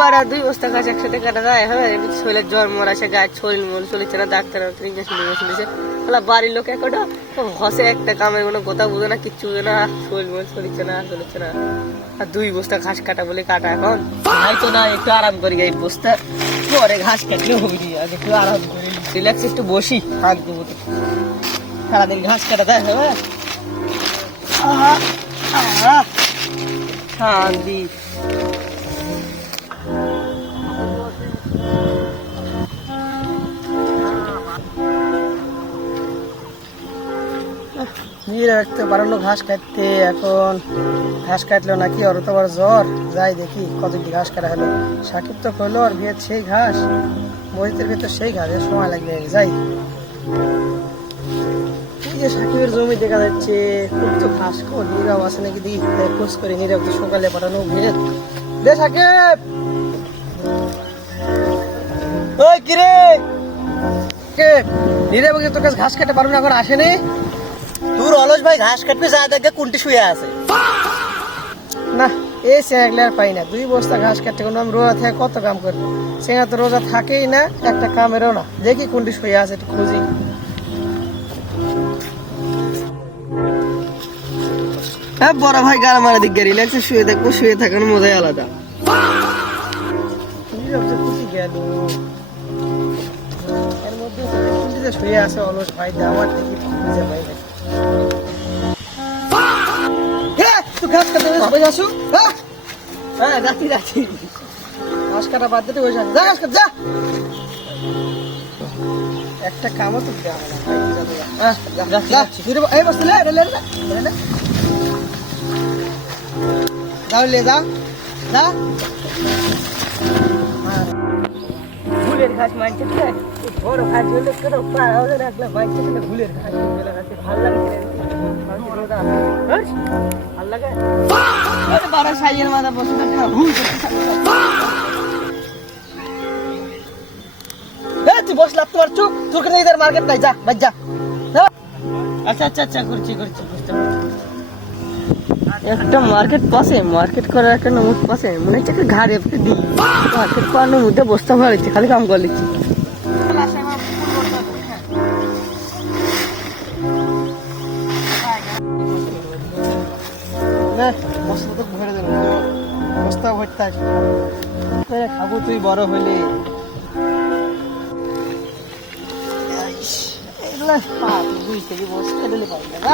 বাড়া 2 বস্তা ঘাস একসাথে কাটা যায় হবে শরীরের জ্বর মর আসে গায়ে শরীর মন চলেছে না ডাক্তার ইঞ্জেকশন দিয়েছে বাড়ির লোক একটা হসে একটা কামের কোনো কথা বুঝে না কিচ্ছু বুঝে না শরীর মন চলেছে না আর 2 বস্তা ঘাস কাটা বলে কাটা এখন হয়তো না একটু আরাম করি এই বস্তা পরে ঘাস কাটলে হবে আগে একটু আরাম করি রিল্যাক্স একটু বসি হাত দেবো সারাদিন ঘাস কাটা যায় হবে শান্তি রাখতে পারলো ঘাস কাটতে এখন ঘাস কাটলো নাকি ওর তো আবার জ্বর যাই দেখি কতটি ঘাস কাটা হলো সাকিব তো করলো আর বিয়ের সেই ঘাস মহিতের ভিতর সেই ঘাস সময় লাগবে যাই এই যে সাকিবের জমি দেখা যাচ্ছে খুব তো ঘাস নীরব আছে নাকি দিই খোঁজ করে নীরব তো সকালে পাঠানো ভিড় রে সাকিব ওই কিরে নীরব তোর কাছে ঘাস কাটতে পারবো না এখন আসেনি তোর অলস ভাই ঘাস কাটবে যা দেখে কোনটি শুয়ে আছে না এই সেগুলো আর পাই না 2 বস্তা ঘাস কাটতে কোনো আমি রোজা থেকে কত কাম করি সেটা তো রোজা থাকেই না একটা কামেরও না দেখি কোনটি শুয়ে আছে একটু খুঁজি হ্যাঁ বড় ভাই গাড়া মারা দিক রিল্যাক্সে শুয়ে থাকবো শুয়ে থাকার মজাই আলাদা গেল এর মধ্যে শুয়ে আছে অলস ভাই আমার দেখি খুঁজে পাই না ঘাস কাটা বসে আসু হ্যাঁ রাখি ঘাস কাটা বাদ দিতে বসে যা ঘাস কাট যা একটা কামও তো দেওয়া এই বসতে যাও লে যা যা ফুলের ঘাস মানছে তো বড় ঘাস হলে কেন পাড়া রাখলে মানছে না ফুলের ঘাস ভালো লাগে ভাল লাগে বারো সাইয়ের মাথা বসে তুই বসলা তোমার চুপ তোর কাছে ইধার মার্কেট নাই যা বাজ যা আচ্ছা আচ্ছা আচ্ছা করছি বুঝতে পারছি একটা মার্কেট পাশে মার্কেট করার একটা নমুদ পাশে মনে হচ্ছে একটা ঘাড়ে দিই মার্কেট করানোর মধ্যে বসতে পারছি খালি কাম করে লিখছি বস্তা তো ভরে দেবো বস্তা ভরতে খাবো তুই বড় হইলে দুই থেকে বস্তা দিলে পারবে না